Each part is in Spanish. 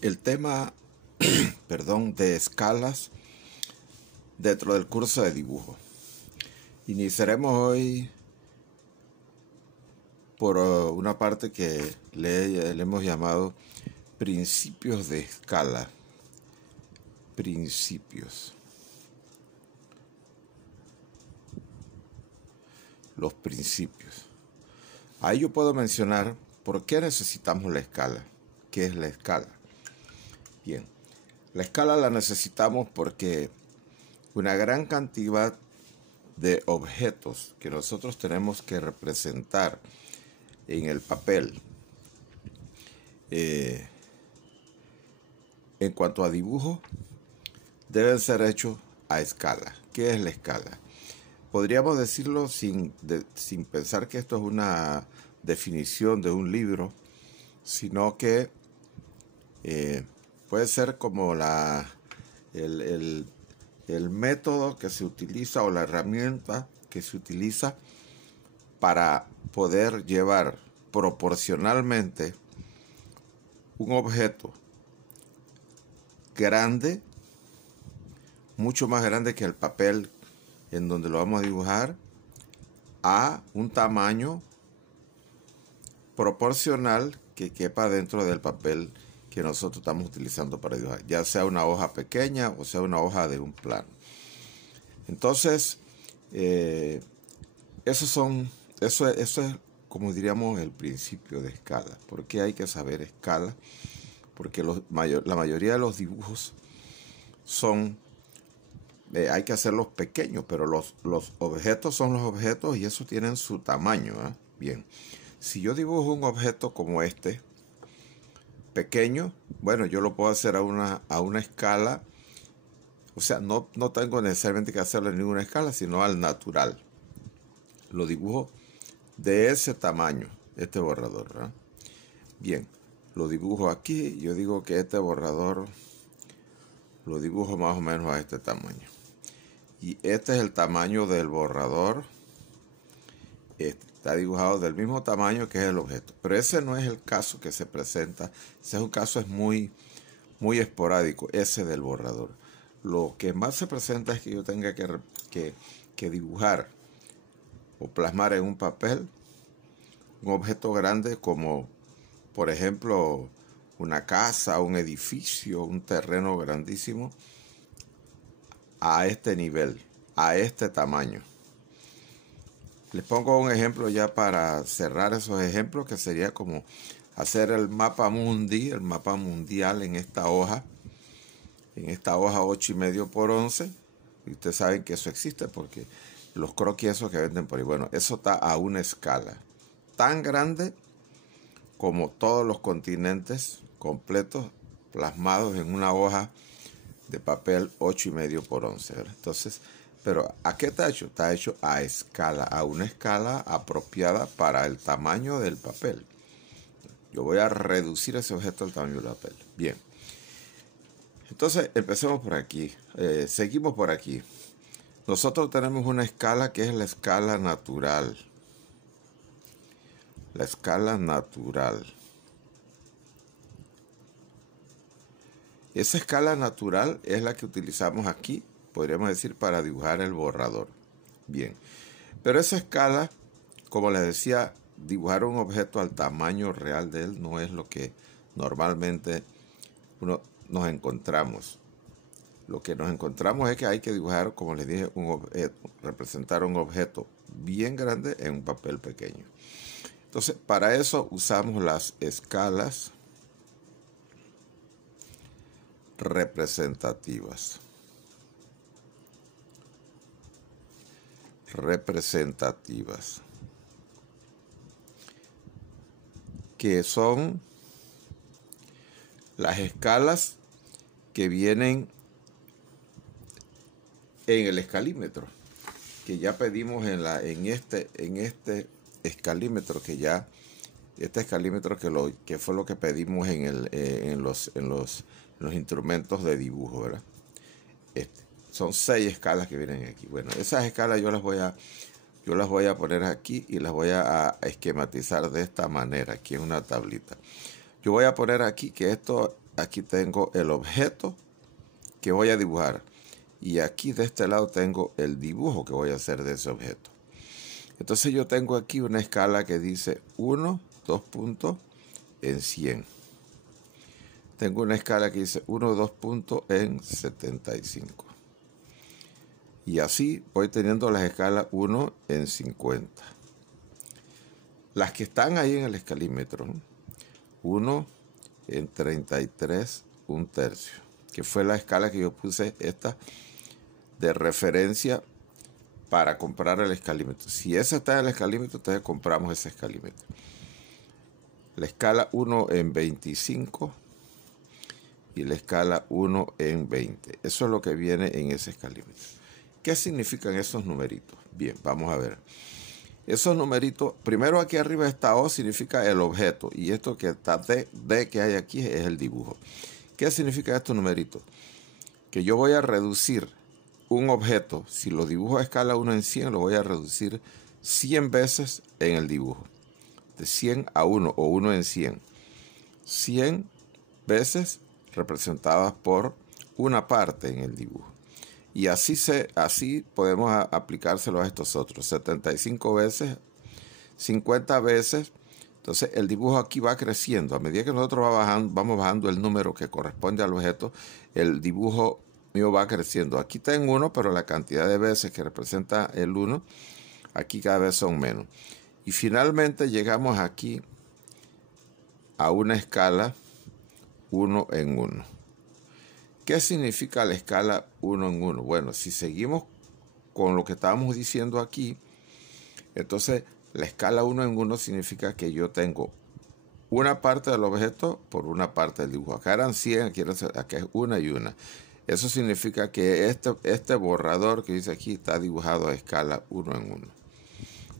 el tema, perdón, de escalas dentro del curso de dibujo. Iniciaremos hoy por una parte que le hemos llamado principios de escala. Principios. Los principios. Ahí yo puedo mencionar por qué necesitamos la escala. ¿Qué es la escala? Bien, la escala la necesitamos porque una gran cantidad de objetos que nosotros tenemos que representar en el papel, en cuanto a dibujo, deben ser hechos a escala. ¿Qué es la escala? Podríamos decirlo sin pensar que esto es una definición de un libro, sino que puede ser como el método que se utiliza o la herramienta que se utiliza para poder llevar proporcionalmente un objeto grande, mucho más grande que el papel en donde lo vamos a dibujar, a un tamaño proporcional que quepa dentro del papel que nosotros estamos utilizando para dibujar, ya sea una hoja pequeña o sea una hoja de un plano. Entonces, eso es como diríamos el principio de escala. ¿Por qué hay que saber escala? Porque la mayoría de los dibujos son, hay que hacerlos pequeños, pero los objetos son los objetos y esos tienen su tamaño, ¿eh? Bien, si yo dibujo un objeto como este, pequeño, bueno, yo lo puedo hacer a una escala, o sea, no tengo necesariamente que hacerlo en ninguna escala, sino al natural. Lo dibujo de ese tamaño, este borrador, ¿verdad? Bien, lo dibujo aquí, yo digo que este borrador lo dibujo más o menos a este tamaño. Y este es el tamaño del borrador. Está dibujado del mismo tamaño que es el objeto. Pero ese no es el caso que se presenta. Ese es un caso muy esporádico, ese del borrador. Lo que más se presenta es que yo tenga que dibujar o plasmar en un papel un objeto grande como, por ejemplo, una casa, un edificio, un terreno grandísimo, a este nivel, a este tamaño. Les pongo un ejemplo ya para cerrar esos ejemplos, que sería como hacer el mapa mundi, el mapa mundial en esta hoja 8,5 por 11. Y ustedes saben que eso existe porque los croquis esos que venden por ahí, bueno, eso está a una escala tan grande como todos los continentes completos plasmados en una hoja de papel 8,5 por 11, ¿verdad? Entonces, pero ¿a qué está hecho? Está hecho a escala, a una escala apropiada para el tamaño del papel. Yo voy a reducir ese objeto al tamaño del papel. Bien. Entonces, empecemos por aquí. Seguimos por aquí. Nosotros tenemos una escala que es la escala natural. La escala natural. Esa escala natural es la que utilizamos aquí, podríamos decir, para dibujar el borrador. Bien, pero esa escala, como les decía, dibujar un objeto al tamaño real de él no es lo que normalmente nos encontramos. Lo que nos encontramos es que hay que dibujar, como les dije, representar un objeto bien grande en un papel pequeño. Entonces, para eso usamos las escalas representativas. Que son las escalas que vienen en el escalímetro, que ya pedimos en este escalímetro, este escalímetro que fue lo que pedimos en los instrumentos de dibujo, ¿verdad? Son 6 escalas que vienen aquí. Bueno, esas escalas yo las voy a poner aquí y las voy a esquematizar de esta manera, aquí en una tablita. Yo voy a poner aquí que esto aquí tengo el objeto que voy a dibujar. Y aquí de este lado tengo el dibujo que voy a hacer de ese objeto. Entonces yo tengo aquí una escala que dice 1, 2 puntos en 100. Tengo una escala que dice 1, 2 puntos en 75. Y así voy teniendo las escalas 1 en 50. Las que están ahí en el escalímetro, 1 en 33, 1/3, que fue la escala que yo puse esta de referencia para comprar el escalímetro. Si esa está en el escalímetro, entonces compramos ese escalímetro. La escala 1 en 25 y la escala 1 en 20. Eso es lo que viene en ese escalímetro. ¿Qué significan esos numeritos? Bien, vamos a ver. Esos numeritos, primero aquí arriba está O, significa el objeto. Y esto que está D que hay aquí es el dibujo. ¿Qué significa estos numeritos? Que yo voy a reducir un objeto, si lo dibujo a escala 1 en 100, lo voy a reducir 100 veces en el dibujo. De 100 a 1 o 1 en 100. 100 veces representadas por una parte en el dibujo. Y así podemos aplicárselo a estos otros. 75 veces, 50 veces. Entonces el dibujo aquí va creciendo. A medida que nosotros vamos bajando el número que corresponde al objeto, el dibujo mío va creciendo. Aquí tengo 1, pero la cantidad de veces que representa el 1, aquí cada vez son menos. Y finalmente llegamos aquí a una escala 1 en 1. ¿Qué significa la escala 1 en 1? Bueno, si seguimos con lo que estábamos diciendo aquí, entonces la escala 1 en 1 significa que yo tengo una parte del objeto por una parte del dibujo. Acá eran 100, aquí es una y una. Eso significa que este borrador que dice aquí está dibujado a escala 1 en 1.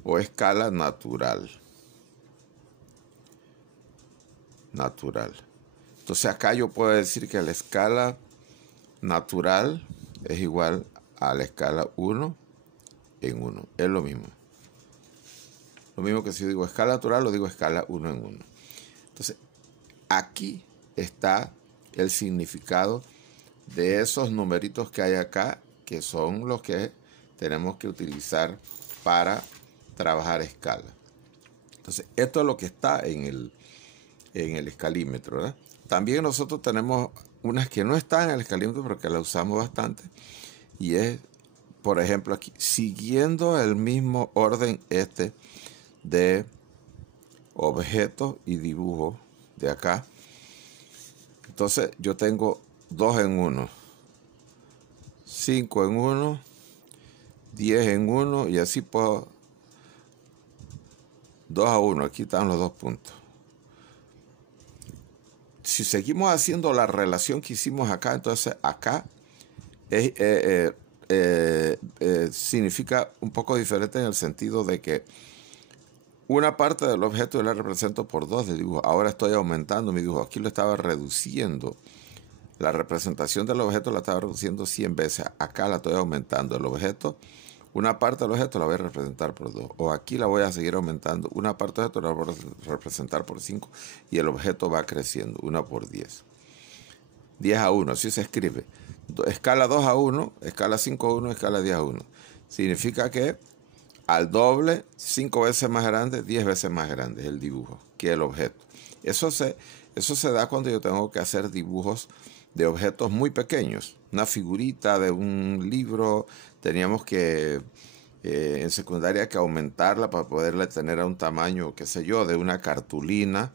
O escala natural. Entonces acá yo puedo decir que la escala natural es igual a la escala 1 en 1. Es lo mismo. Lo mismo que si yo digo escala natural, lo digo escala 1 en 1. Entonces, aquí está el significado de esos numeritos que hay acá, que son los que tenemos que utilizar para trabajar escala. Entonces, esto es lo que está en el escalímetro, ¿verdad? También nosotros tenemos unas que no están en el escalímetro, pero que la usamos bastante. Y es, por ejemplo, aquí, siguiendo el mismo orden de objetos y dibujos de acá. Entonces, yo tengo 2 en 1, 5 en 1, 10 en 1 y así puedo 2 a 1. Aquí están los 2 puntos. Si seguimos haciendo la relación que hicimos acá, entonces acá significa un poco diferente en el sentido de que una parte del objeto yo la represento por 2 de dibujo. Ahora estoy aumentando mi dibujo. Aquí lo estaba reduciendo. La representación del objeto la estaba reduciendo 100 veces. Acá la estoy aumentando. El objeto, una parte del objeto la voy a representar por 2. O aquí la voy a seguir aumentando. Una parte del objeto la voy a representar por 5. Y el objeto va creciendo. 1 por 10. 10 a 1. Así se escribe. Escala 2 a 1, escala 5 a 1, escala 10 a 1. Significa que al doble, 5 veces más grande, 10 veces más grande es el dibujo que el objeto. Eso se da cuando yo tengo que hacer dibujos de objetos muy pequeños. Una figurita de un libro, teníamos que en secundaria que aumentarla para poderla tener a un tamaño, qué sé yo, de una cartulina,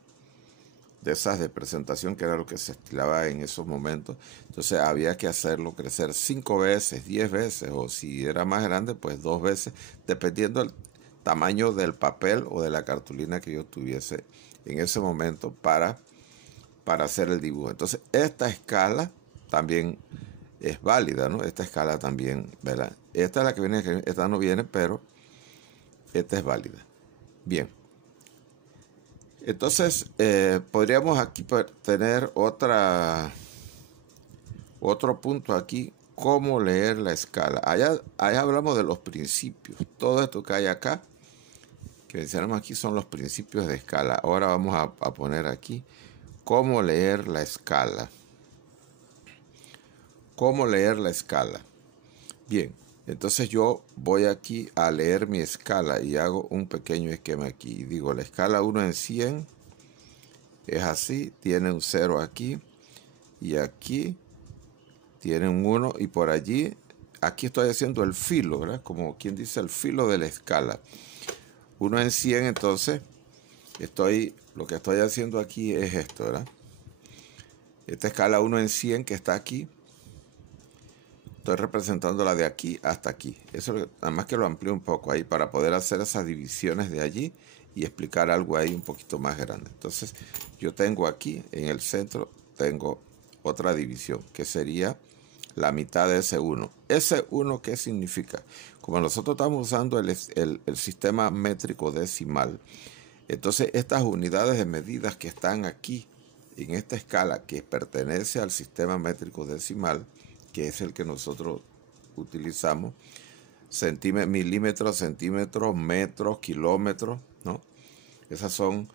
de esas de presentación, que era lo que se estilaba en esos momentos. Entonces había que hacerlo crecer 5 veces, 10 veces, o si era más grande, pues 2 veces, dependiendo del tamaño del papel o de la cartulina que yo tuviese en ese momento para hacer el dibujo. Entonces esta escala también es válida, ¿no? Esta escala también, ¿verdad? Esta es la que viene, esta no viene, pero esta es válida. Bien. Entonces, podríamos aquí tener otro punto aquí, cómo leer la escala. Allá hablamos de los principios. Todo esto que hay acá, que mencionamos aquí, son los principios de escala. Ahora vamos a poner aquí cómo leer la escala. ¿Cómo leer la escala? Bien, entonces yo voy aquí a leer mi escala y hago un pequeño esquema aquí. Y digo, la escala 1 en 100 es así, tiene un 0 aquí y aquí tiene un 1 y por allí, aquí estoy haciendo el filo, ¿verdad? Como quien dice el filo de la escala. 1 en 100, entonces, lo que estoy haciendo aquí es esto, ¿verdad? Esta escala 1 en 100 que está aquí, estoy representándola de aquí hasta aquí. Eso nada más que lo amplío un poco ahí para poder hacer esas divisiones de allí y explicar algo ahí un poquito más grande. Entonces, yo tengo aquí, en el centro, tengo otra división, que sería la mitad de ese 1. ¿Ese 1 qué significa? Como nosotros estamos usando el sistema métrico decimal, entonces estas unidades de medidas que están aquí, en esta escala que pertenece al sistema métrico decimal, que es el que nosotros utilizamos, milímetros, centímetros, metros, kilómetros, ¿no? Esas son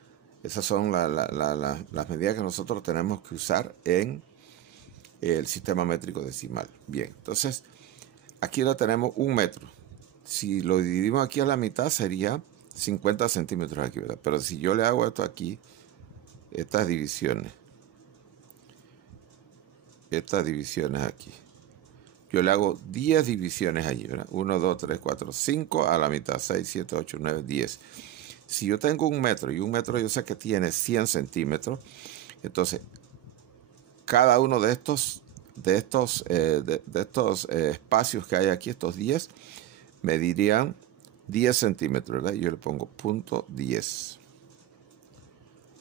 las medidas que nosotros tenemos que usar en el sistema métrico decimal. Bien, entonces aquí lo tenemos 1 metro. Si lo dividimos aquí a la mitad sería 50 centímetros aquí, ¿verdad? Pero si yo le hago esto aquí, estas divisiones aquí, yo le hago 10 divisiones allí, ¿verdad? 1, 2, 3, 4, 5 a la mitad, 6, 7, 8, 9, 10. Si yo tengo 1 metro y 1 metro yo sé que tiene 100 centímetros, entonces cada uno de estos espacios que hay aquí, estos 10, medirían 10 centímetros, ¿verdad? Y yo le pongo punto 10.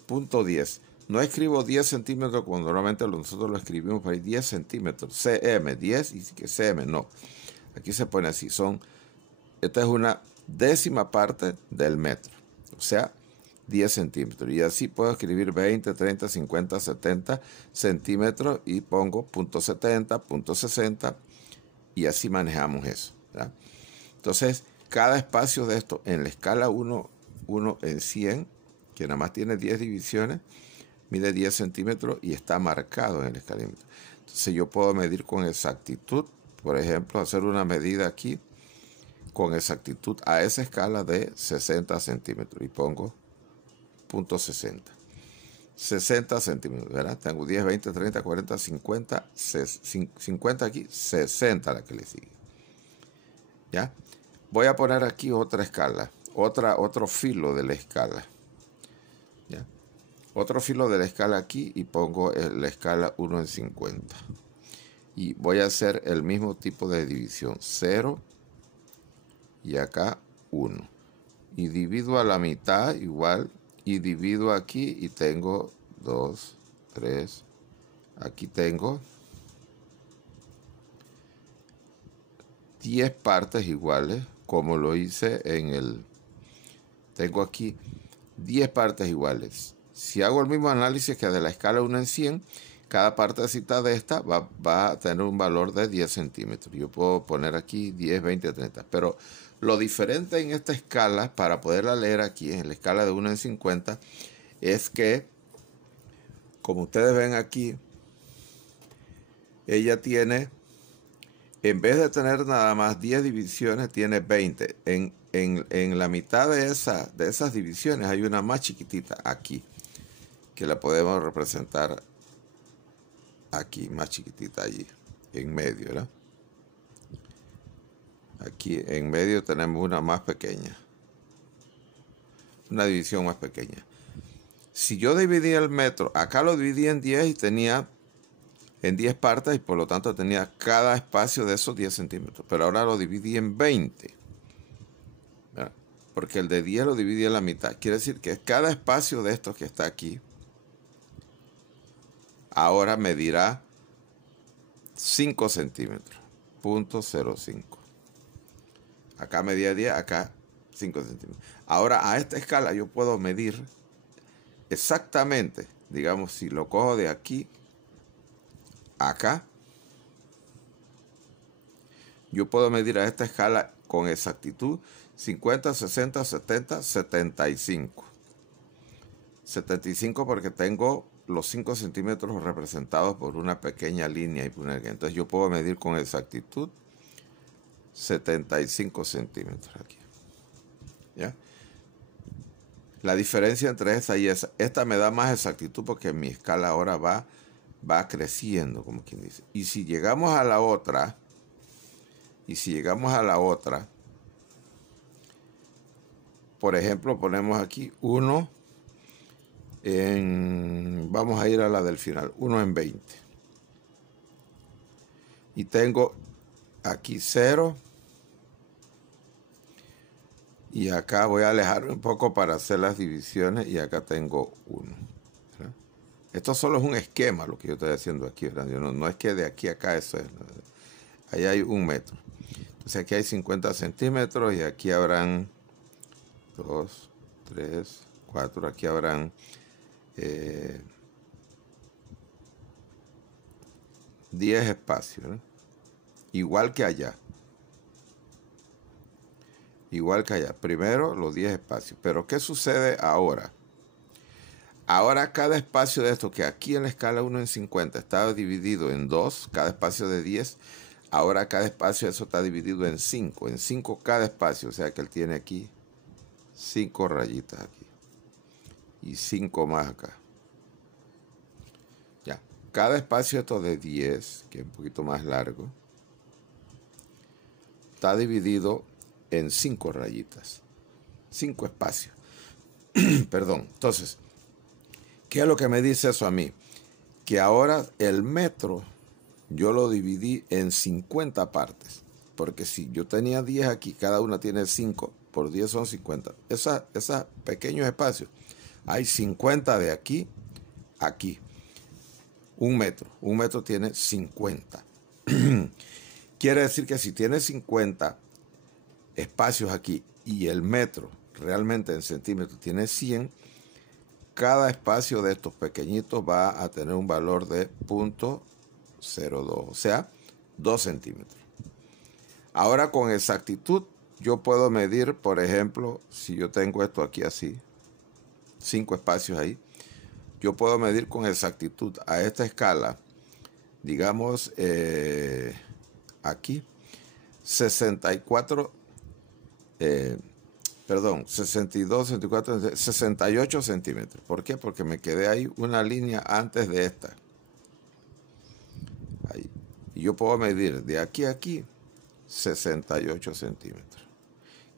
Punto 10. No escribo 10 centímetros cuando normalmente nosotros lo escribimos para 10 centímetros. cm, 10 y que cm, no. Aquí se pone así. Esta es una décima parte del metro. O sea, 10 centímetros. Y así puedo escribir 20, 30, 50, 70 centímetros y pongo punto 70, punto 60 y así manejamos eso, ¿verdad? Entonces, cada espacio de esto en la escala 1 en 100, que nada más tiene 10 divisiones, mide 10 centímetros y está marcado en el escalímetro. Entonces yo puedo medir con exactitud, por ejemplo, hacer una medida aquí con exactitud a esa escala de 60 centímetros y pongo punto 60. 60 centímetros, ¿verdad? Tengo 10, 20, 30, 40, 50, 50 aquí, 60 la que le sigue. ¿Ya? Voy a poner aquí otra escala, otro filo de la escala. ¿Ya? Otro filo de la escala aquí y pongo la escala 1 en 50. Y voy a hacer el mismo tipo de división, 0 y acá 1. Y divido a la mitad igual y divido aquí y tengo 2, 3, aquí tengo 10 partes iguales, como lo hice tengo aquí 10 partes iguales. Si hago el mismo análisis que de la escala 1 en 100, cada partecita de esta va a tener un valor de 10 centímetros. Yo puedo poner aquí 10, 20, 30. Pero lo diferente en esta escala, para poderla leer aquí, en la escala de 1 en 50, es que, como ustedes ven aquí, ella tiene, en vez de tener nada más 10 divisiones, tiene 20. En la mitad de esas divisiones hay una más chiquitita aquí, que la podemos representar aquí, más chiquitita allí, en medio, ¿verdad? Aquí en medio tenemos una más pequeña, una división más pequeña. Si yo dividía el metro, acá lo dividí en 10 y tenía en 10 partes y por lo tanto tenía cada espacio de esos 10 centímetros. Pero ahora lo dividí en 20. ¿Verdad? Porque el de 10 lo dividí en la mitad. Quiere decir que cada espacio de estos que está aquí ahora medirá 5 centímetros. Punto 05. Acá medía 10, acá 5 centímetros. Ahora a esta escala yo puedo medir exactamente, digamos, si lo cojo de aquí a acá, yo puedo medir a esta escala con exactitud 50, 60, 70, 75. 75 porque tengo los 5 centímetros representados por una pequeña línea. Entonces yo puedo medir con exactitud 75 centímetros aquí. ¿Ya? La diferencia entre esta y esta me da más exactitud porque mi escala ahora va creciendo, como quien dice. Y si llegamos a la otra, por ejemplo, ponemos aquí 1 en, vamos a ir a la del final, 1 en 20. Y tengo aquí 0. Y acá voy a alejarme un poco para hacer las divisiones y acá tengo 1. ¿Verdad? Esto solo es un esquema lo que yo estoy haciendo aquí, ¿verdad? No es que de aquí a acá eso es. Ahí hay 1 metro. Entonces aquí hay 50 centímetros y aquí habrán 2, 3, 4. Aquí habrán 10 espacios, ¿verdad? Igual que allá. Igual que allá. Primero los 10 espacios. Pero ¿qué sucede ahora? Ahora cada espacio de esto, que aquí en la escala 1 en 50 estaba dividido en 2, cada espacio de 10, ahora cada espacio de eso está dividido en 5. En 5 cada espacio. O sea que él tiene aquí 5 rayitas aquí. Y 5 más acá. Ya. Cada espacio esto de 10, que es un poquito más largo, está dividido en 5 rayitas, 5 espacios. Perdón. Entonces, ¿qué es lo que me dice eso a mí? Que ahora el metro yo lo dividí en 50 partes. Porque si yo tenía 10 aquí, cada una tiene 5, por 10 son 50. Esos pequeños espacios, hay 50 de aquí a aquí. 1 metro. 1 metro tiene 50. Quiere decir que si tiene 50 espacios aquí y el metro realmente en centímetros tiene 100, cada espacio de estos pequeñitos va a tener un valor de 0.02, o sea, 2 centímetros. Ahora con exactitud yo puedo medir, por ejemplo, si yo tengo esto aquí así, 5 espacios ahí, yo puedo medir con exactitud a esta escala, digamos, aquí, 64, 62, 64, 68 centímetros. ¿Por qué? Porque me quedé ahí una línea antes de esta. Ahí. Y yo puedo medir de aquí a aquí 68 centímetros.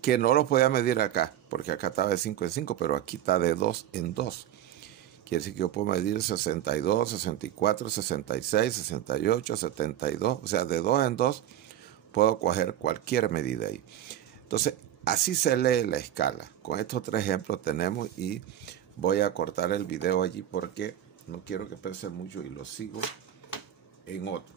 Que no lo podía medir acá, porque acá estaba de 5 en 5, pero aquí está de 2 en 2. Quiere decir que yo puedo medir 62, 64, 66, 68, 72. O sea, de 2 en 2 puedo coger cualquier medida ahí. Entonces, así se lee la escala. Con estos 3 ejemplos tenemos y voy a cortar el video allí porque no quiero que pese mucho y lo sigo en otro.